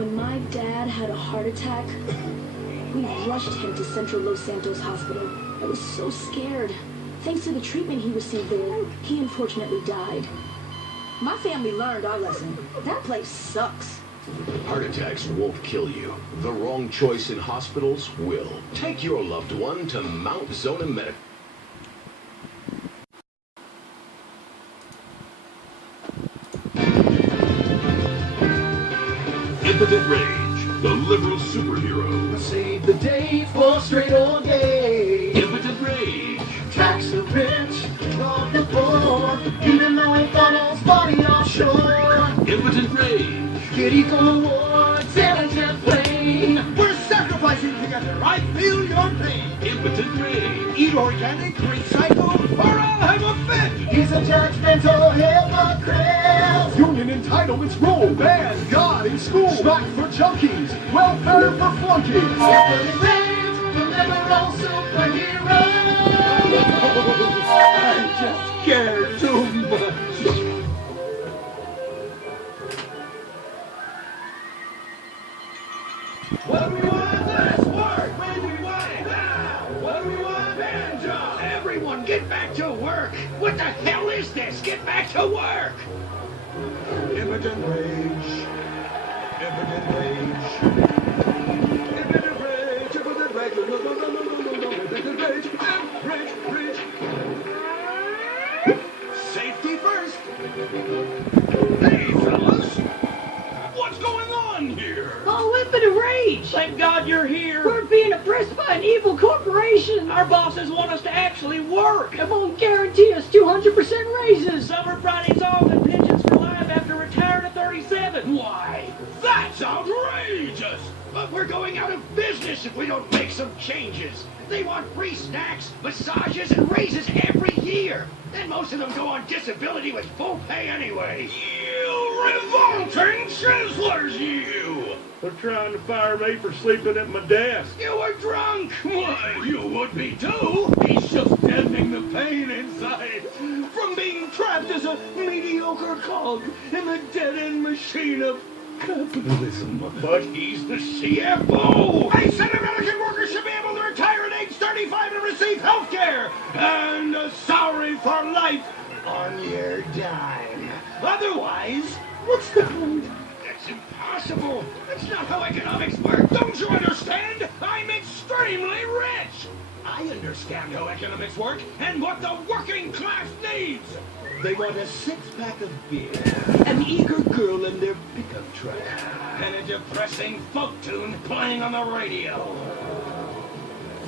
When my dad had a heart attack, we rushed him to Central Los Santos Hospital. I was so scared. Thanks to the treatment he received there, he unfortunately died. My family learned our lesson. That place sucks. Heart attacks won't kill you. The wrong choice in hospitals will. Take your loved one to Mount Zona Medical. Impotent Rage, the liberal superhero. Save the day for straight all day. Impotent Rage. Tax the rich, rob the poor, even though he funnels money offshore. Impotent Rage. Get equal awards and a jet plane. We're sacrificing together, I feel your pain. Impotent Rage. Eat organic, recycle, or I'll have a fit. He's a judgmental hypocrite. Union entitlements rule, ban God in school. Smack for junkies, welfare for flunkies. Impotent Rage, the liberal superhero. I just care too much. What do we want? Let's work! When do we want it? Now! What do we want? Band job! Everyone get back to work! What the hell is this? Get back to work! Impotent Rage. Impotent Rage. Impotent Rage. Impotent Rage. Impotent Rage. Rage. Safety first. Hey, fellas! What's going on here? Oh, Impotent Rage! Thank God you're here! We're being oppressed by an evil corporation! Our bosses want us to actually work! They won't guarantee us 200% raises! Summer Fridays off and pensions for life after retiring at 37! Why? That's outrageous! But we're going out of business if we don't make some changes! They want free snacks, massages, and raises every year! And most of them go on disability with full pay anyway! You revolting chiselers, you! They're trying to fire me for sleeping at my desk. You were drunk! Why, you would be too! He's just deadening the pain inside from being trapped as a mediocre cog in the dead-end machine of capitalism. But he's the CFO! I said American workers should be able to retire at age 35 and receive health care! And a salary for life on your dime. Otherwise, what's the point? That's impossible! That's not how economics work! Don't you understand? I'm extremely rich! I understand how economics work and what the working class needs! They want a six-pack of beer, an eager girl in their pickup truck, and a depressing folk tune playing on the radio.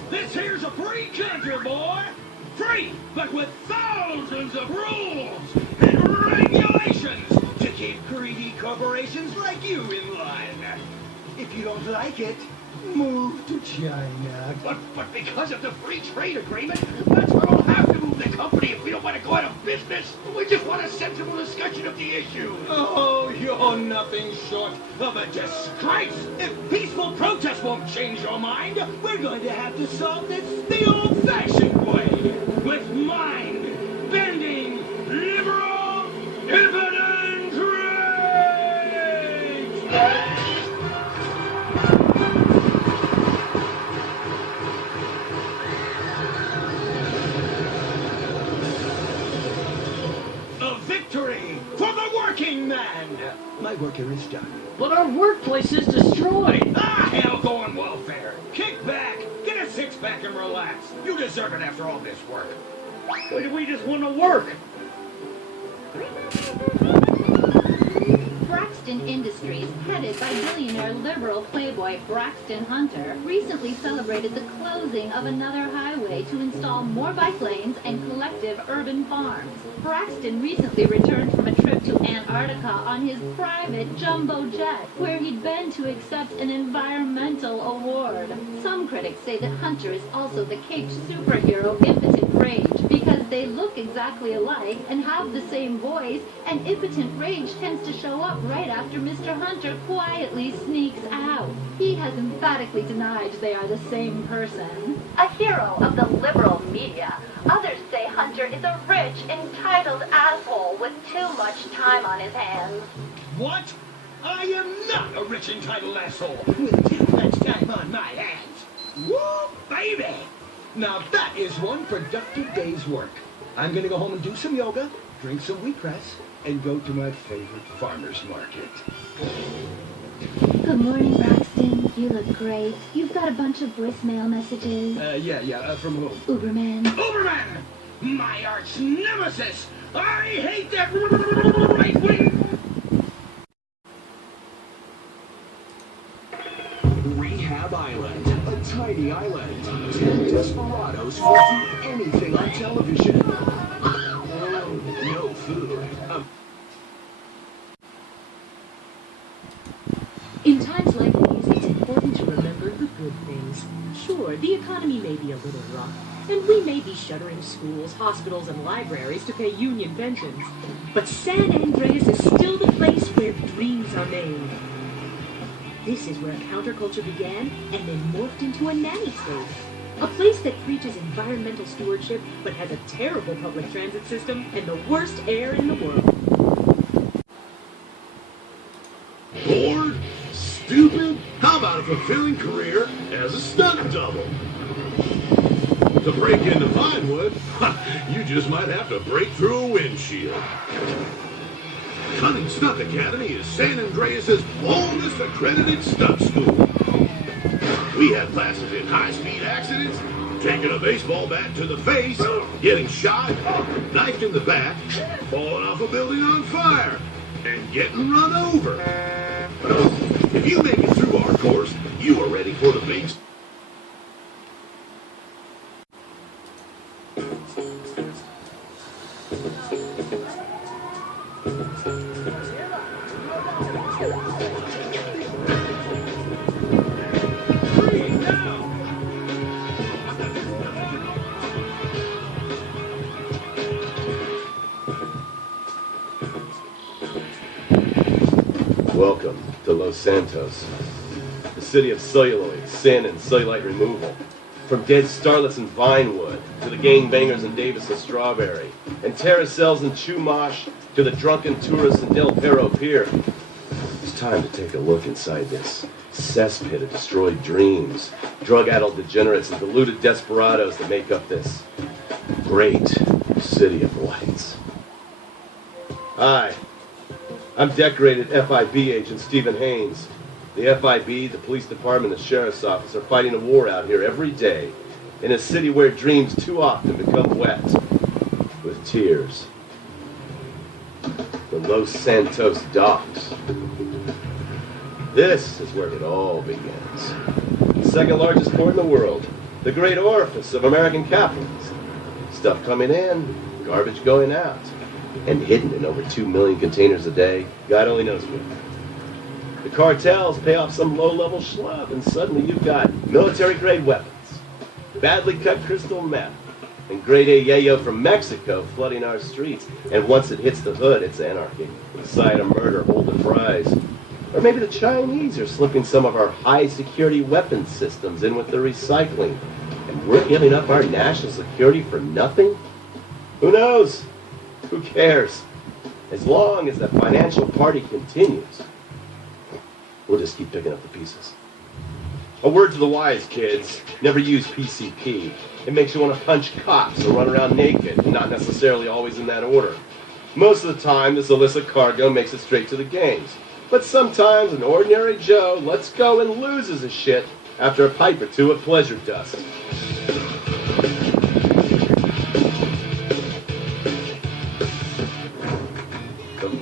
This here's a free country, boy! Free, but with thousands of rules and regulations to keep greedy corporations like you in line. If you don't like it, move to China. But because of the free trade agreement, that's where we'll have to move the company if we don't want to go out of business. We just want a sensible discussion of the issue. Oh, you're nothing short of a disgrace. If peaceful protest won't change your mind, we're going to have to solve this the old-fashioned way. With mind-bending, liberal, impotent rage! A victory for the working man! My worker is done. But our workplace is destroyed! Ah, hell, go on welfare. Kick back, get a six-pack and relax. You deserve it after all this work. We just want to work. Braxton Industries, headed by billionaire liberal playboy Braxton Hunter, recently celebrated the closing of another highway to install more bike lanes and collective urban farms. Braxton recently returned from a trip to Antarctica on his private jumbo jet, where he'd been to accept an environmental award. Some critics say that Hunter is also the caped superhero Impotent Rage, because they look exactly alike and have the same voice, and Impotent Rage tends to show up right after Mr. Hunter quietly sneaks out. He has emphatically denied they are the same person. A hero of the liberal media, others say Hunter is a rich, entitled asshole with too much time on his hands. What? I am not a rich entitled asshole with too much time on my hands. Woo, baby! Now that is one productive day's work. I'm gonna go home and do some yoga, drink some wheatgrass, and go to my favorite farmer's market. Good morning, Braxton. You look great. You've got a bunch of voicemail messages. From whom? Uberman. Uberman! My arch nemesis! I hate that right wing! Rehab Island, a tiny island. 10 desperados will do anything on television. No food. In times like these, it's important to remember the good things. Sure, the economy may be a little rough, and we may be shuttering schools, hospitals, and libraries to pay union pensions. But San Andreas is still the place where dreams are made. This is where counterculture began and then morphed into a nanny state. A place that preaches environmental stewardship but has a terrible public transit system and the worst air in the world. Bored? Stupid? How about a fulfilling career as a stunt double? To break into Vinewood, you just might have to break through a windshield. Cunning Stunt Academy is San Andreas' oldest accredited stunt school. We have classes in high-speed accidents, taking a baseball bat to the face, getting shot, knifed in the back, falling off a building on fire, and getting run over. If you make it through our course, you are ready for the big... Welcome to Los Santos, the city of celluloid, sin, and cellulite removal. From dead starlets in Vinewood, to the gangbangers in Davis and Strawberry, and terracels in Chumash, to the drunken tourists in Del Perro Pier. It's time to take a look inside this cesspit of destroyed dreams, drug-addled degenerates, and deluded desperados that make up this great city of lights. Hi. I'm decorated FIB agent Stephen Haynes. The FIB, the police department, the sheriff's office are fighting a war out here every day in a city where dreams too often become wet with tears. The Los Santos docks. This is where it all begins. The second largest port in the world. The great orifice of American capitalism. Stuff coming in, garbage going out. And hidden in over 2 million containers a day, God only knows where. The cartels pay off some low-level schlub, and suddenly you've got military-grade weapons, badly cut crystal meth, and grade A yayo from Mexico flooding our streets. And once it hits the hood, it's anarchy. The side of murder, hold the fries. Or maybe the Chinese are slipping some of our high-security weapons systems in with the recycling, and we're giving up our national security for nothing? Who knows? Who cares? As long as the financial party continues, we'll just keep picking up the pieces. A word to the wise, kids. Never use PCP. It makes you want to punch cops or run around naked, not necessarily always in that order. Most of the time, this illicit cargo makes it straight to the gangs. But sometimes an ordinary Joe lets go and loses his shit after a pipe or two of pleasure dust.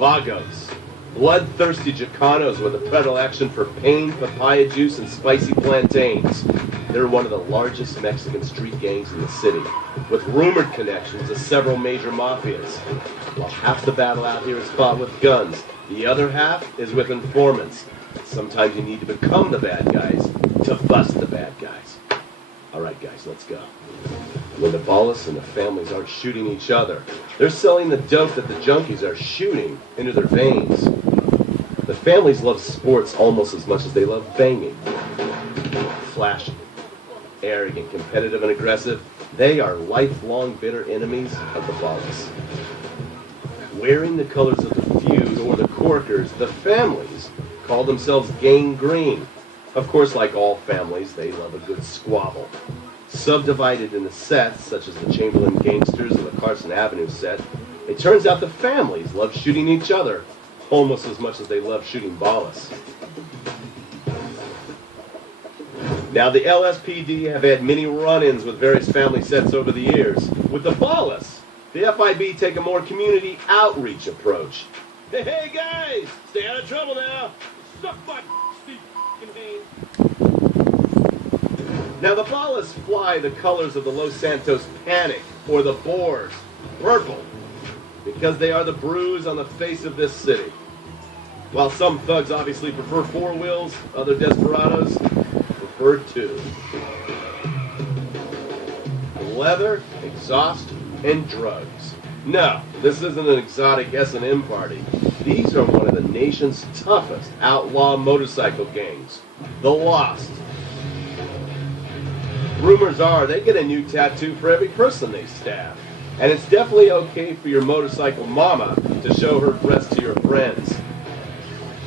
Vagos, bloodthirsty Chicanos with a predilection for pain, papaya juice, and spicy plantains. They're one of the largest Mexican street gangs in the city, with rumored connections to several major mafias. While half the battle out here is fought with guns, the other half is with informants. Sometimes you need to become the bad guys to bust the bad guys. All right, guys, let's go. When the Ballas and the families aren't shooting each other, they're selling the dope that the junkies are shooting into their veins. The families love sports almost as much as they love banging. Flashy, arrogant, competitive, and aggressive, they are lifelong bitter enemies of the Ballas. Wearing the colors of the feud or the Corkers, the families call themselves Gang Green. Of course, like all families, they love a good squabble. Subdivided into sets, such as the Chamberlain Gangsters or the Carson Avenue set, it turns out the families love shooting each other almost as much as they love shooting ballas. Now, the LSPD have had many run-ins with various family sets over the years. With the ballas, the FIB take a more community outreach approach. Hey guys, stay out of trouble now. Suck my Steve Haynes. Now the ballas fly the colors of the Los Santos Panic or the Boers, purple, because they are the bruise on the face of this city. While some thugs obviously prefer four wheels, other desperados prefer two. Leather, exhaust, and drugs. No, this isn't an exotic S&M party. These are one of the nation's toughest outlaw motorcycle gangs, the Lost. Rumors are they get a new tattoo for every person they stab. And it's definitely okay for your motorcycle mama to show her breasts to your friends.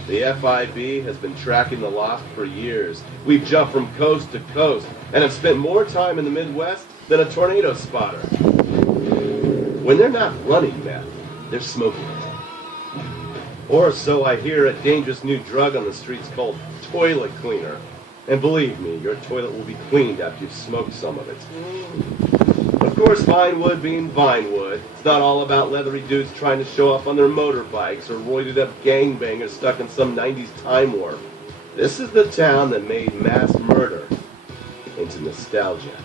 The FIB has been tracking the Lost for years. We've jumped from coast to coast and have spent more time in the Midwest than a tornado spotter. When they're not running meth, they're smoking it. Or so I hear a dangerous new drug on the streets called toilet cleaner. And believe me, your toilet will be cleaned after you've smoked some of it. Of course, Vinewood being Vinewood, it's not all about leathery dudes trying to show off on their motorbikes or roided up gangbangers stuck in some 90s time warp. This is the town that made mass murder into nostalgia.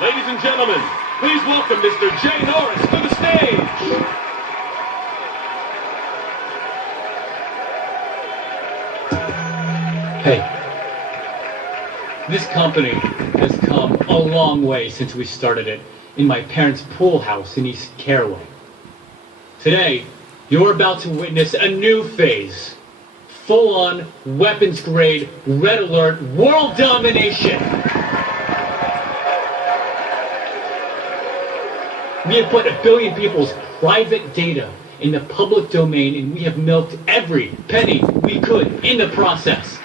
Ladies and gentlemen, please welcome Mr. Jay Norris to the stage. Hey, this company has come a long way since we started it in my parents' pool house in East Caraway. Today, you're about to witness a new phase. Full-on, weapons-grade, red alert, world domination! We have put 1 billion people's private data in the public domain, and we have milked every penny we could in the process.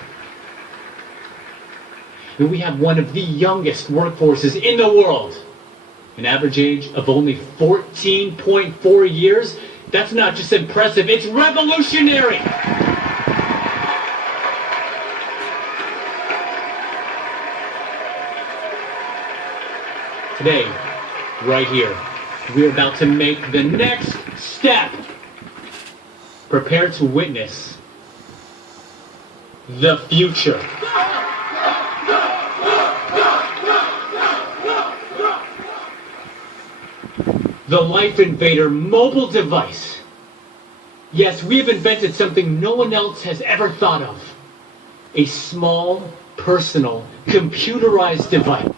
And we have one of the youngest workforces in the world. An average age of only 14.4 years. That's not just impressive, it's revolutionary! Today, right here, we're about to make the next step. Prepare to witness the future. The Life Invader mobile device. Yes, we've invented something no one else has ever thought of. A small, personal, computerized device.